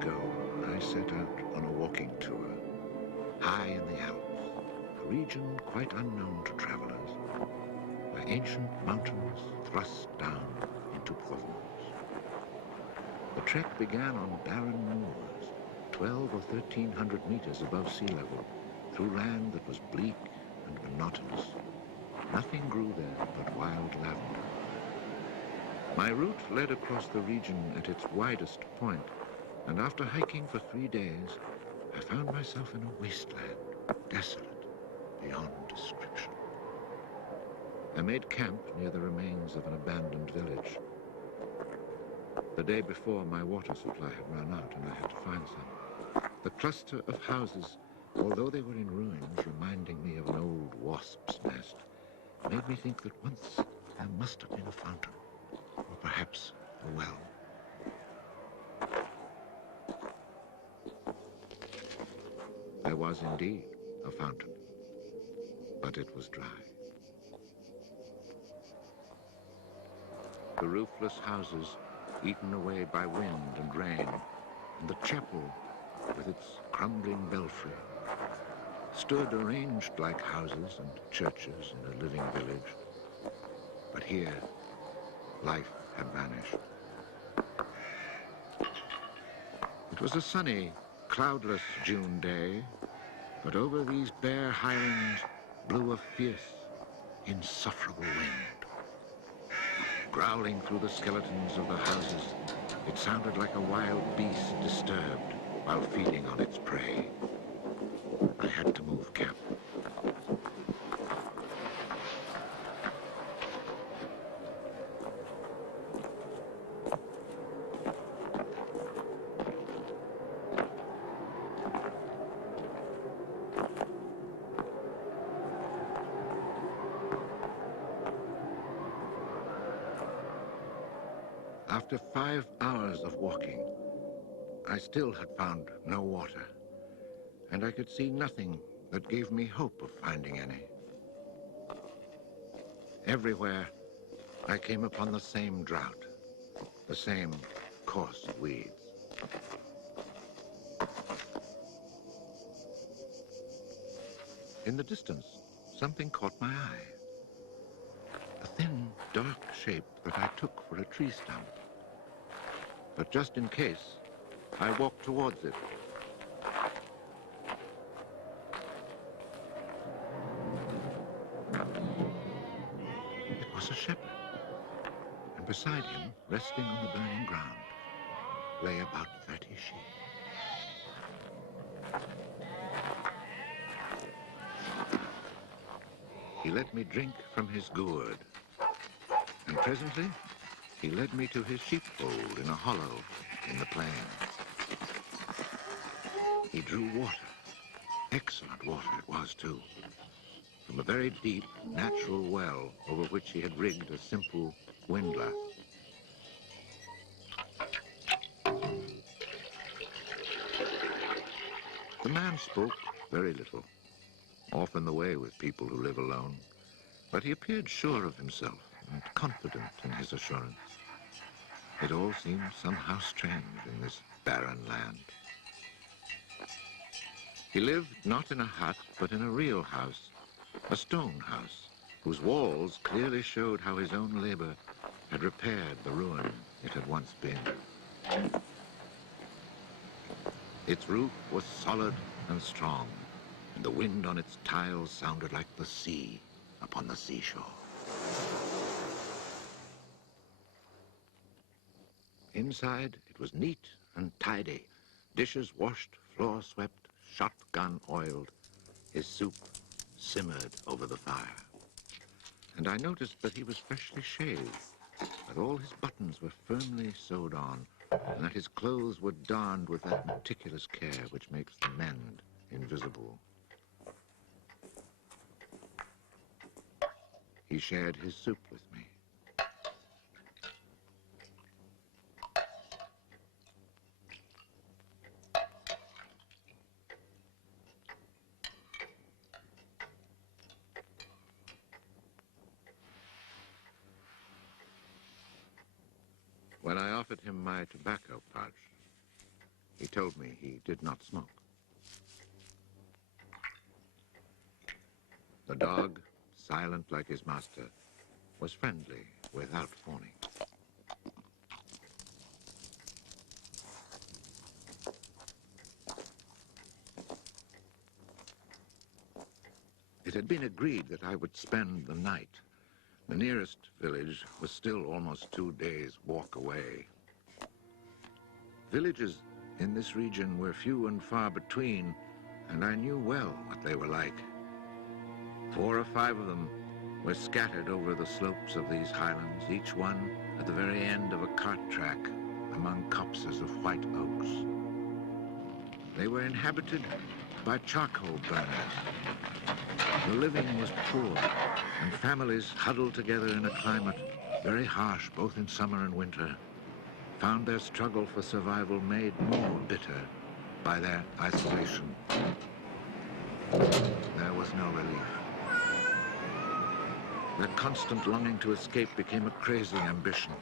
ago, I set out on a walking tour, high in the Alps, a region quite unknown to travelers, where ancient mountains thrust down into Provence. The trek began on barren moors, 12 or 1,300 meters above sea level, through land that was bleak and monotonous. Nothing grew there but wild lavender. My route led across the region at its widest point, and after hiking for 3 days, I found myself in a wasteland, desolate beyond description. I made camp near the remains of an abandoned village. The day before, my water supply had run out and I had to find some. The cluster of houses, although they were in ruins, reminding me of an old wasp's nest, made me think that once there must have been a fountain, or perhaps a well. There was indeed a fountain, but it was dry. The roofless houses, eaten away by wind and rain, and the chapel, with its crumbling belfry, stood arranged like houses and churches in a living village. But here, life had vanished. It was a sunny, cloudless June day, but over these bare highlands blew a fierce, insufferable wind. Growling through the skeletons of the houses, it sounded like a wild beast disturbed while feeding on its prey. I had to move camp. After 5 hours of walking, I still had found no water, and I could see nothing that gave me hope of finding any. Everywhere, I came upon the same drought, the same coarse weeds. In the distance, something caught my eye. A thin, dark shape that I took for a tree stump. But just in case, I walked towards it. It was a shepherd, and beside him, resting on the burning ground, lay about 30 sheep. He let me drink from his gourd, and presently he led me to his sheepfold in a hollow in the plain. He drew water. Excellent water it was, too, from a very deep, natural well over which he had rigged a simple windlass. The man spoke very little, often the way with people who live alone, but he appeared sure of himself and confident in his assurance. It all seemed somehow strange in this barren land. He lived not in a hut, but in a real house, a stone house, whose walls clearly showed how his own labor had repaired the ruin it had once been. Its roof was solid and strong, and the wind on its tiles sounded like the sea upon the seashore. Inside, it was neat and tidy, dishes washed, floor swept, shotgun oiled. His soup simmered over the fire. And I noticed that he was freshly shaved, that all his buttons were firmly sewed on, and that his clothes were darned with that meticulous care which makes the mend invisible. He shared his soup with me. When I offered him my tobacco pouch, He told me he did not smoke. The dog, silent like his master, was friendly without fawning. It had been agreed that I would spend the night. The nearest village was still almost 2 days' walk away. Villages in this region were few and far between, and I knew well what they were like. 4 or 5 of them were scattered over the slopes of these highlands, each one at the very end of a cart track among copses of white oaks. They were inhabited by charcoal burners. The living was poor, and families huddled together in a climate very harsh both in summer and winter found their struggle for survival made more bitter by their isolation. There was no relief. Their constant longing to escape became a crazy ambition.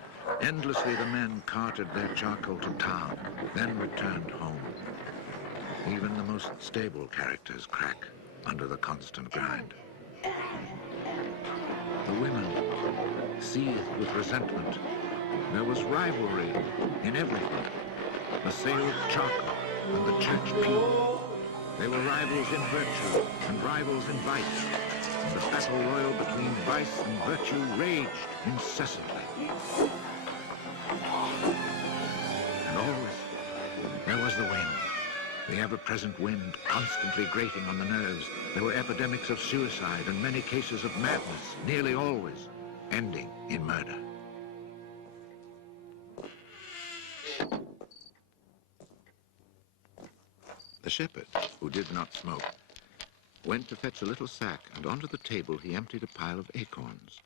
Endlessly the men carted their charcoal to town, then returned home. Even the most stable characters crack under the constant grind. The women seethed with resentment. There was rivalry in everything. The sale of charcoal and the church pew. They were rivals in virtue and rivals in vice. And the battle royal between vice and virtue raged incessantly. And always there was the wind. The ever-present wind constantly grating on the nerves. There were epidemics of suicide and many cases of madness, nearly always ending in murder. The shepherd, who did not smoke, went to fetch a little sack, and onto the table he emptied a pile of acorns.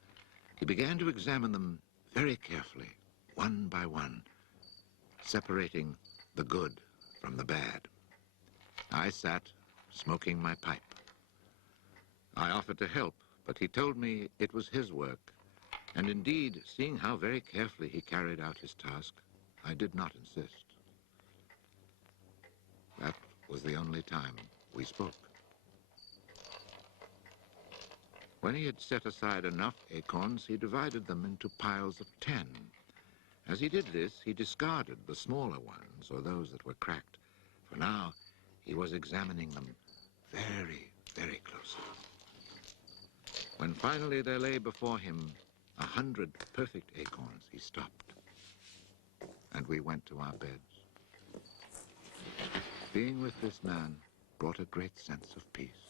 He began to examine them very carefully, one by one, separating the good from the bad. I sat, smoking my pipe. I offered to help, but he told me it was his work, and indeed, seeing how very carefully he carried out his task, I did not insist. That was the only time we spoke. When he had set aside enough acorns, he divided them into piles of 10. As he did this, he discarded the smaller ones, or those that were cracked, for now he was examining them very, very closely. When finally there lay before him 100 perfect acorns, he stopped, and we went to our beds. Being with this man brought a great sense of peace.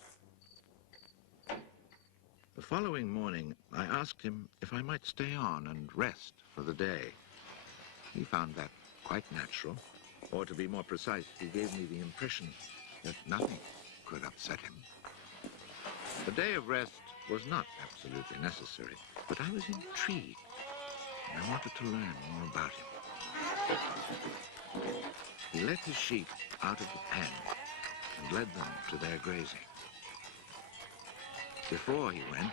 The following morning, I asked him if I might stay on and rest for the day. He found that quite natural, or to be more precise, he gave me the impression that nothing could upset him. The day of rest was not absolutely necessary, but I was intrigued, and I wanted to learn more about him. He let his sheep out of the pen and led them to their grazing. Before he went,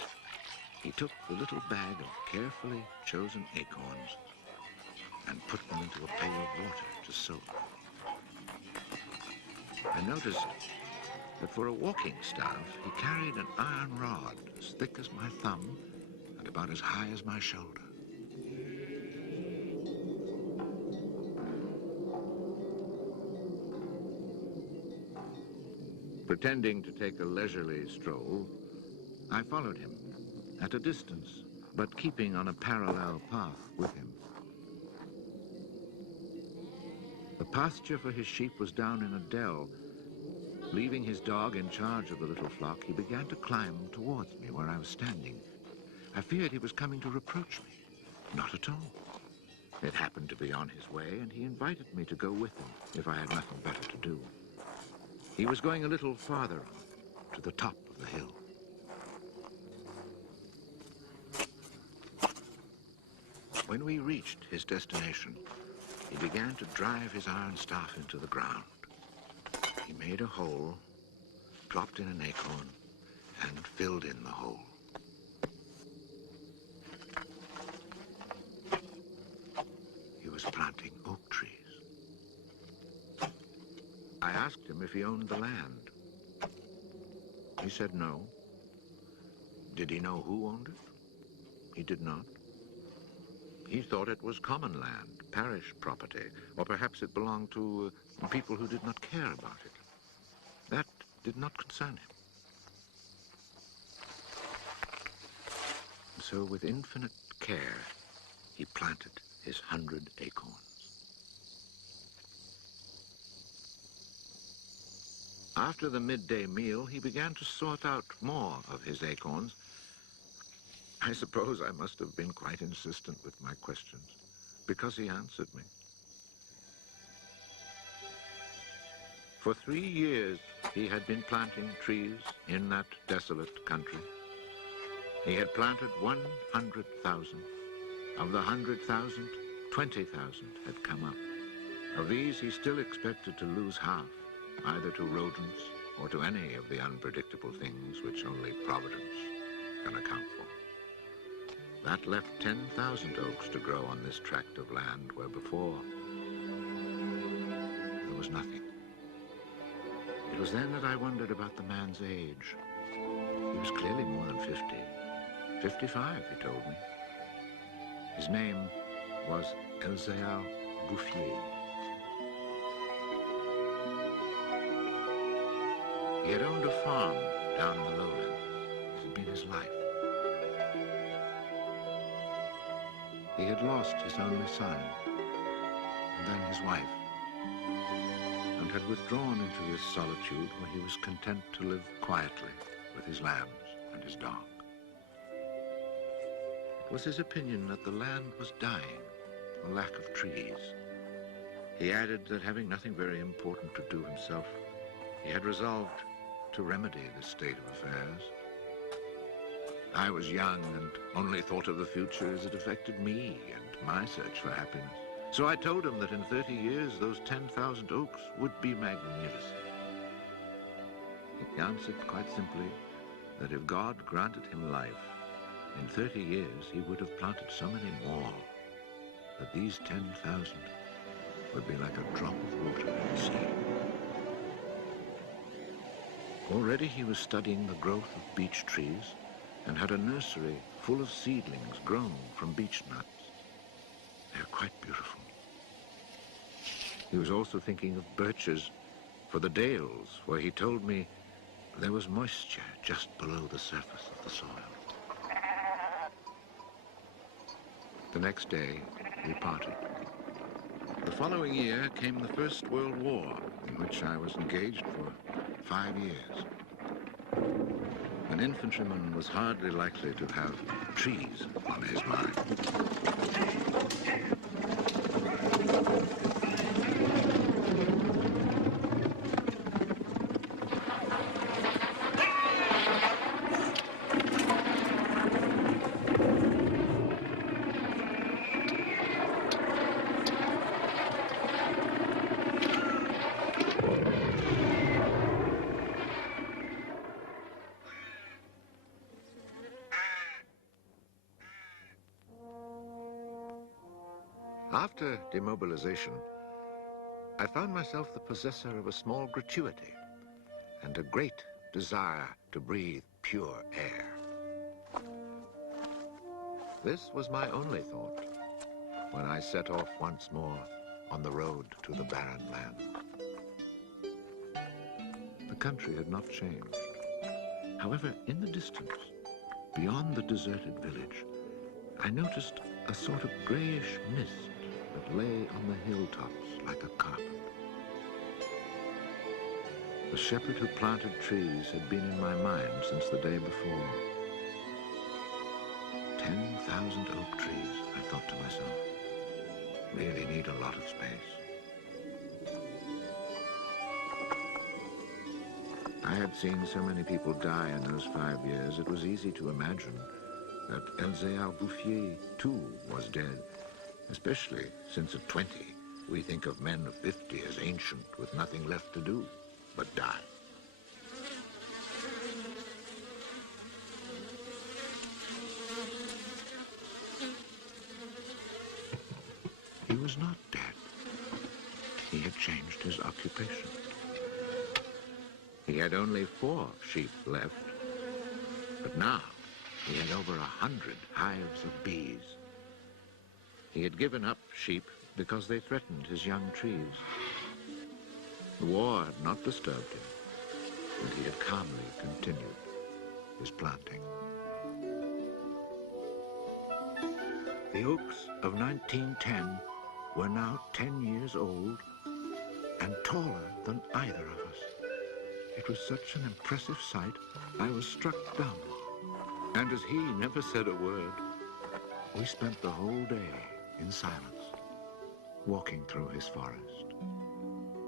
he took the little bag of carefully chosen acorns and put them into a pail of water to soak. I noticed that for a walking staff, he carried an iron rod as thick as my thumb and about as high as my shoulder. Pretending to take a leisurely stroll, I followed him at a distance, but keeping on a parallel path with him. The pasture for his sheep was down in a dell. Leaving his dog in charge of the little flock, he began to climb towards me where I was standing. I feared he was coming to reproach me. Not at all. It happened to be on his way, and he invited me to go with him if I had nothing better to do. He was going a little farther on, to the top of the hill. When we reached his destination, he began to drive his iron staff into the ground. He made a hole, dropped in an acorn, and filled in the hole. He was planting oak trees. asked him if he owned the land. He said no. Did he know who owned it? He did not. He thought it was common land, parish property, or perhaps it belonged to people who did not care about it. That did not concern him. So with infinite care, he planted his 100 acorns. After the midday meal, he began to sort out more of his acorns. I suppose I must have been quite insistent with my questions, because he answered me. For 3 years, he had been planting trees in that desolate country. He had planted 100,000. Of the 100,000, 20,000 had come up. Of these, he still expected to lose half, either to rodents or to any of the unpredictable things which only Providence can account for. That left 10,000 oaks to grow on this tract of land where before there was nothing. It was then that I wondered about the man's age. He was clearly more than 50. 55, he told me. His name was Elzéard Bouffier. He had owned a farm down in the lowlands. It had been his life. He had lost his only son, and then his wife, and had withdrawn into this solitude where he was content to live quietly with his lambs and his dog. It was his opinion that the land was dying, a lack of trees. He added that having nothing very important to do himself, he had resolved to remedy this state of affairs. I was young and only thought of the future as it affected me and my search for happiness. So I told him that in 30 years, those 10,000 oaks would be magnificent. He answered quite simply that if God granted him life, in 30 years he would have planted so many more that these 10,000 would be like a drop of water in the sea. Already he was studying the growth of beech trees and had a nursery full of seedlings grown from beech nuts. They're quite beautiful. He was also thinking of birches for the dales, where he told me there was moisture just below the surface of the soil. The next day, we parted. The following year came the First World War, in which I was engaged for 5 years. An infantryman was hardly likely to have trees on his mind. After demobilization, I found myself the possessor of a small gratuity and a great desire to breathe pure air. This was my only thought when I set off once more on the road to the barren land. The country had not changed. However, in the distance, beyond the deserted village, I noticed a sort of grayish mist that lay on the hilltops like a carpet. The shepherd who planted trees had been in my mind since the day before. 10,000 oak trees, I thought to myself, really need a lot of space. I had seen so many people die in those 5 years, it was easy to imagine that Elzéard Bouffier, too, was dead, especially since at 20, we think of men of 50 as ancient with nothing left to do but die. He was not dead. He had changed his occupation. He had only 4 sheep left, but now he had over 100 hives of bees. He had given up sheep because they threatened his young trees. The war had not disturbed him, and he had calmly continued his planting. The oaks of 1910 were now 10 years old and taller than either of us. It was such an impressive sight, I was struck dumb. And as he never said a word, we spent the whole day in silence, walking through his forest.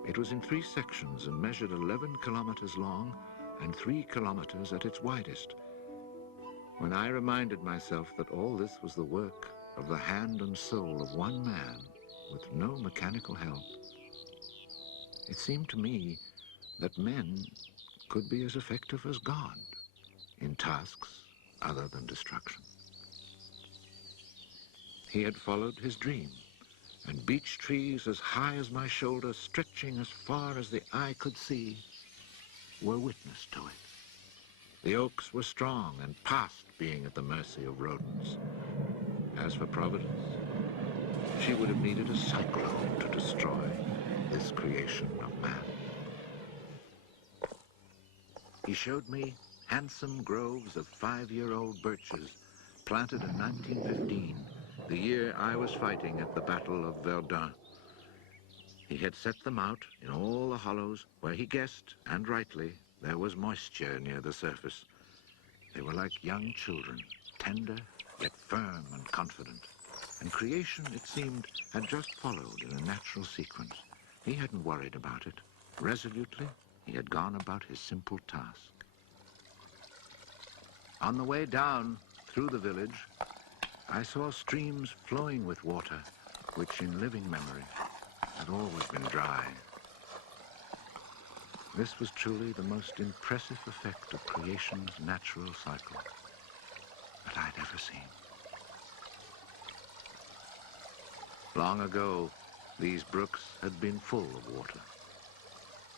It was in 3 sections and measured 11 kilometers long and 3 kilometers at its widest. When I reminded myself that all this was the work of the hand and soul of one man with no mechanical help, it seemed to me that men could be as effective as God in tasks other than destruction. He had followed his dream, and beech trees as high as my shoulder, stretching as far as the eye could see, were witness to it. The oaks were strong and past being at the mercy of rodents. As for Providence, she would have needed a cyclone to destroy this creation of man. He showed me handsome groves of 5-year-old birches planted in 1915, the year I was fighting at the Battle of Verdun. He had set them out in all the hollows where he guessed, and rightly, there was moisture near the surface. They were like young children, tender yet firm and confident. And creation, it seemed, had just followed in a natural sequence. He hadn't worried about it. Resolutely, he had gone about his simple task. On the way down through the village, I saw streams flowing with water, which in living memory had always been dry. This was truly the most impressive effect of creation's natural cycle that I'd ever seen. Long ago, these brooks had been full of water.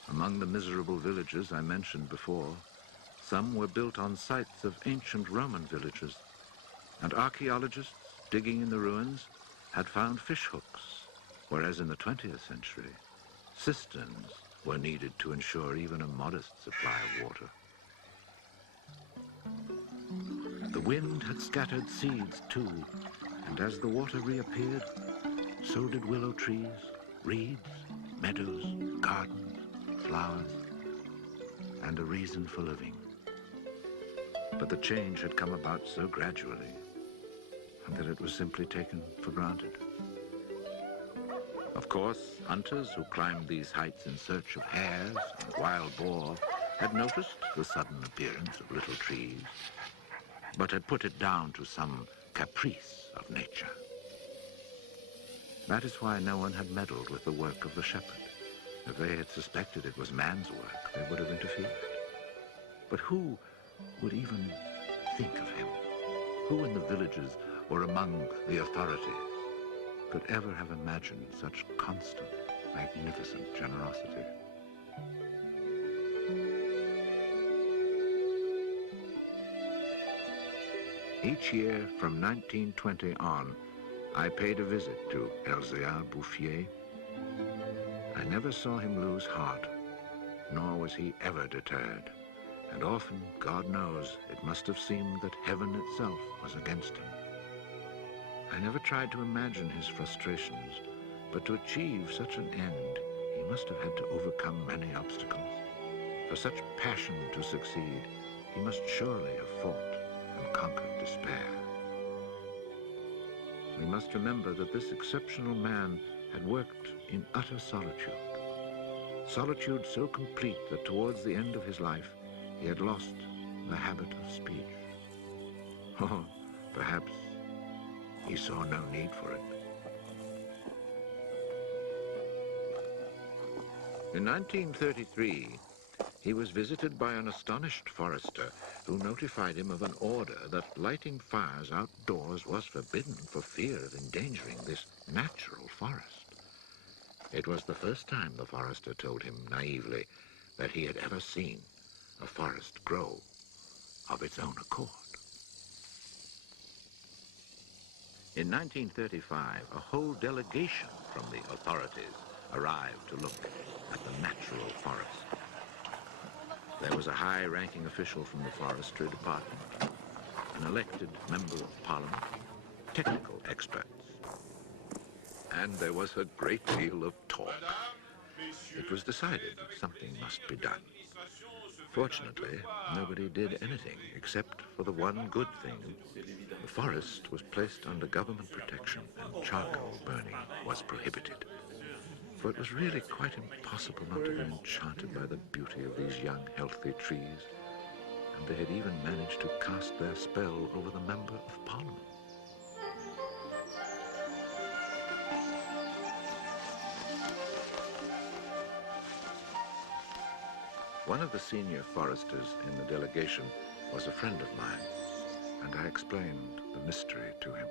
Among the miserable villages I mentioned before, some were built on sites of ancient Roman villages, and archaeologists digging in the ruins had found fish hooks, whereas in the 20th century, cisterns were needed to ensure even a modest supply of water. The wind had scattered seeds too, and as the water reappeared, so did willow trees, reeds, meadows, gardens, flowers, and a reason for living. But the change had come about so gradually, and that it was simply taken for granted. Of course, hunters who climbed these heights in search of hares and wild boar had noticed the sudden appearance of little trees, but had put it down to some caprice of nature. That is why no one had meddled with the work of the shepherd. If they had suspected it was man's work, they would have interfered. But who would even think of him? Who in the villages or among the authorities could ever have imagined such constant, magnificent generosity? Each year from 1920 on, I paid a visit to Elzéard Bouffier. I never saw him lose heart, nor was he ever deterred. And often, God knows, it must have seemed that heaven itself was against him. I never tried to imagine his frustrations, but to achieve such an end, he must have had to overcome many obstacles. For such passion to succeed, he must surely have fought and conquered despair. We must remember that this exceptional man had worked in utter solitude. Solitude so complete that towards the end of his life, he had lost the habit of speech. Oh, perhaps he saw no need for it. In 1933, he was visited by an astonished forester who notified him of an order that lighting fires outdoors was forbidden for fear of endangering this natural forest. It was the first time, the forester told him naively, that he had ever seen a forest grow of its own accord. In 1935, a whole delegation from the authorities arrived to look at the natural forest. There was a high-ranking official from the forestry department, an elected member of parliament, technical experts, and there was a great deal of talk. It was decided something must be done. Fortunately, nobody did anything except for the one good thing. The forest was placed under government protection and charcoal burning was prohibited. For it was really quite impossible not to be enchanted by the beauty of these young, healthy trees. And they had even managed to cast their spell over the member of parliament. One of the senior foresters in the delegation was a friend of mine, and I explained the mystery to him.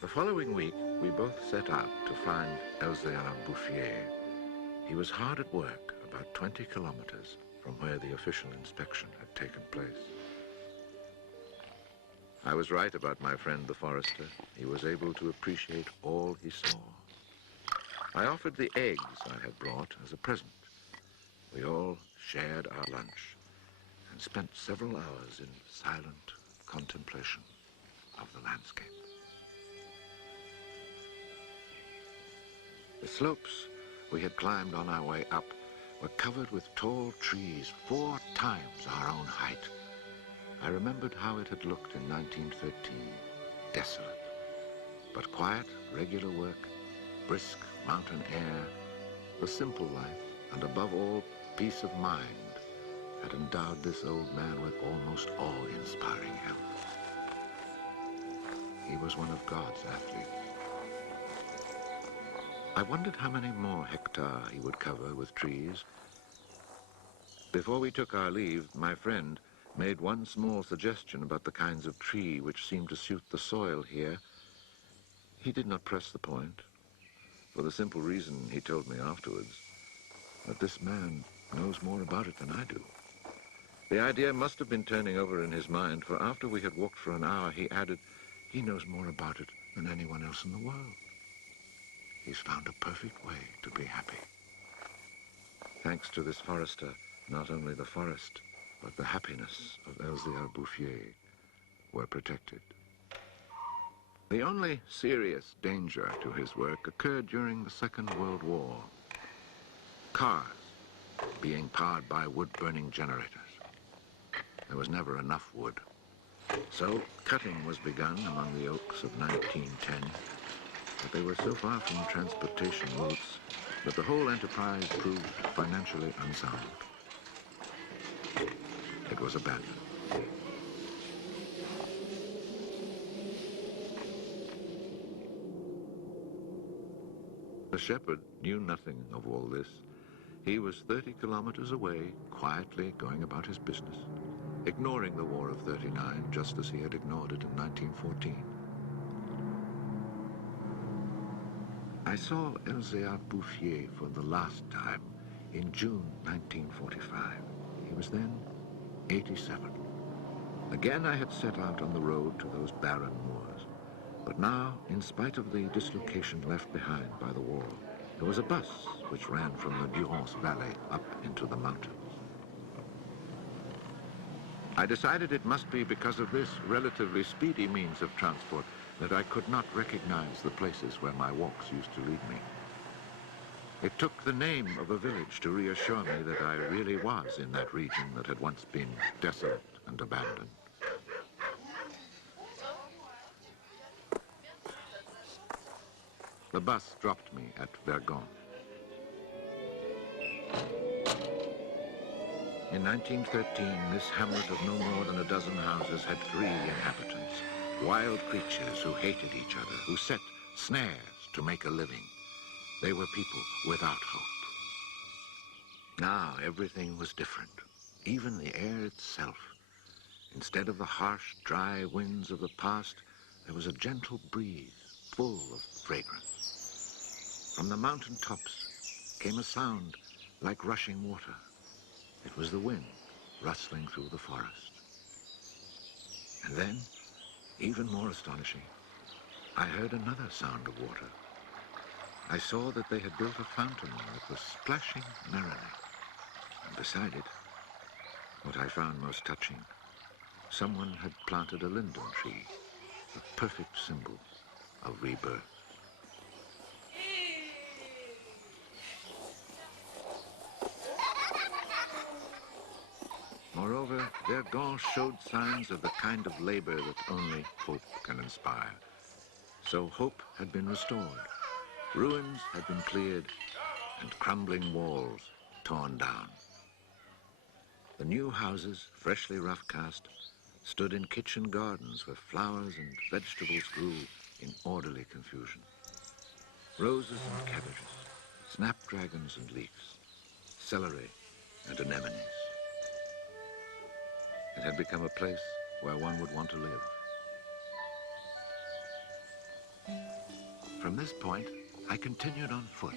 The following week, we both set out to find Elzéard Bouffier. He was hard at work about 20 kilometers from where the official inspection had taken place. I was right about my friend the forester. He was able to appreciate all he saw. I offered the eggs I had brought as a present. We all shared our lunch and spent several hours in silent contemplation of the landscape. The slopes we had climbed on our way up were covered with tall trees 4 times our own height. I remembered how it had looked in 1913, desolate, but quiet, regular work, brisk mountain air, the simple life, and above all, peace of mind, had endowed this old man with almost awe-inspiring health. He was one of God's athletes. I wondered how many more hectares he would cover with trees. Before we took our leave, my friend made one small suggestion about the kinds of tree which seemed to suit the soil here. He did not press the point, for the simple reason, he told me afterwards, that this man knows more about it than I do. The idea must have been turning over in his mind, for after we had walked for an hour, he added, he knows more about it than anyone else in the world. He's found a perfect way to be happy. Thanks to this forester, not only the forest, but the happiness of Elzéard Bouffier were protected. The only serious danger to his work occurred during the Second World War. Cars being powered by wood-burning generators. There was never enough wood. So cutting was begun among the oaks of 1910, but they were so far from transportation routes that the whole enterprise proved financially unsound. It was abandoned. The shepherd knew nothing of all this. He was 30 kilometers away, quietly going about his business, ignoring the War of '39 just as he had ignored it in 1914. I saw Elzéard Bouffier for the last time in June 1945. He was then 87. Again I had set out on the road to those barren moors. But now, in spite of the dislocation left behind by the war, there was a bus which ran from the Durance Valley up into the mountains. I decided it must be because of this relatively speedy means of transport that I could not recognize the places where my walks used to lead me. It took the name of a village to reassure me that I really was in that region that had once been desolate and abandoned. The bus dropped me at Vergon. In 1913, this hamlet of no more than a dozen houses had 3 inhabitants, wild creatures who hated each other, who set snares to make a living. They were people without hope. Now everything was different, even the air itself. Instead of the harsh, dry winds of the past, there was a gentle breeze full of fragrance. From the mountain tops came a sound like rushing water. It was the wind rustling through the forest. And then, even more astonishing, I heard another sound of water. I saw that they had built a fountain that was splashing merrily. And beside it, what I found most touching, someone had planted a linden tree, a perfect symbol of rebirth. Moreover, Verdun showed signs of the kind of labor that only hope can inspire. So hope had been restored, ruins had been cleared, and crumbling walls torn down. The new houses, freshly rough-cast, stood in kitchen gardens where flowers and vegetables grew in orderly confusion. Roses and cabbages, snapdragons and leeks, celery and anemones. It had become a place where one would want to live. From this point, I continued on foot.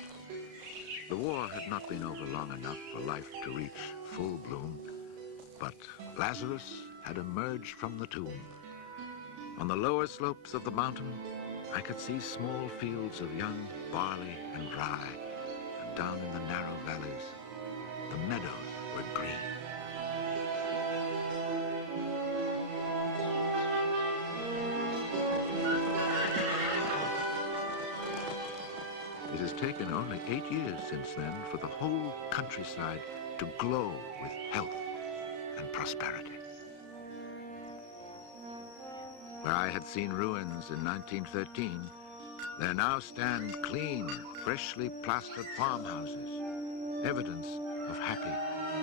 The war had not been over long enough for life to reach full bloom, but Lazarus had emerged from the tomb. On the lower slopes of the mountain, I could see small fields of young barley and rye, and down in the narrow valleys, the meadows were green. It has taken only 8 years since then for the whole countryside to glow with health and prosperity. Where I had seen ruins in 1913, there now stand clean, freshly plastered farmhouses, evidence of happy,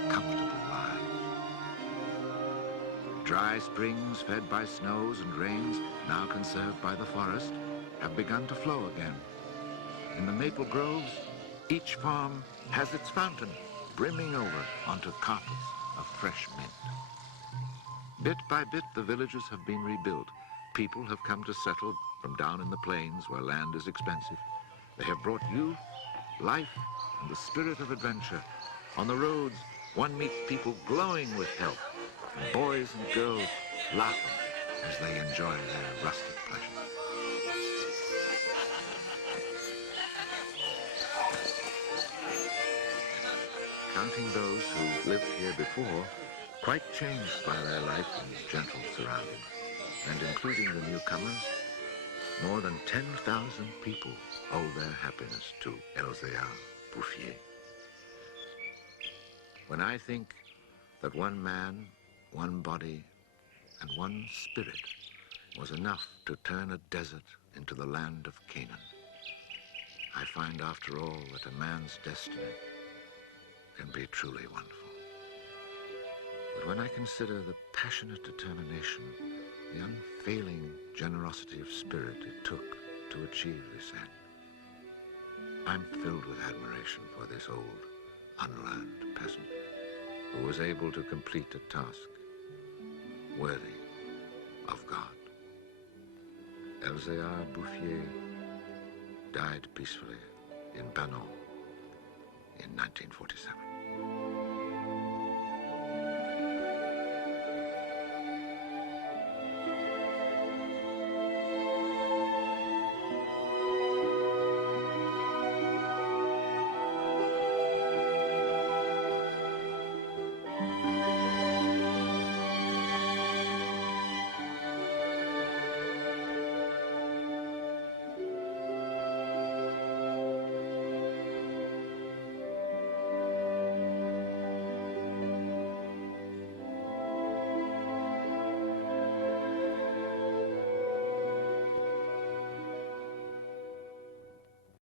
comfortable lives. Dry springs fed by snows and rains, now conserved by the forest, have begun to flow again. In the maple groves, each farm has its fountain brimming over onto carpets of fresh mint. Bit by bit, the villages have been rebuilt. People have come to settle from down in the plains where land is expensive. They have brought youth, life, and the spirit of adventure. On the roads, one meets people glowing with health, and boys and girls laughing as they enjoy their rustic pleasures. Counting those who lived here before, quite changed by their life in gentle surroundings, and including the newcomers, more than 10,000 people owe their happiness to Elzéard Bouffier. When I think that one man, one body, and one spirit was enough to turn a desert into the land of Canaan, I find after all that a man's destiny can be truly wonderful. But when I consider the passionate determination, the unfailing generosity of spirit it took to achieve this end, I'm filled with admiration for this old, unlearned peasant who was able to complete a task worthy of God. Elzéard Bouffier died peacefully in Banon in 1947.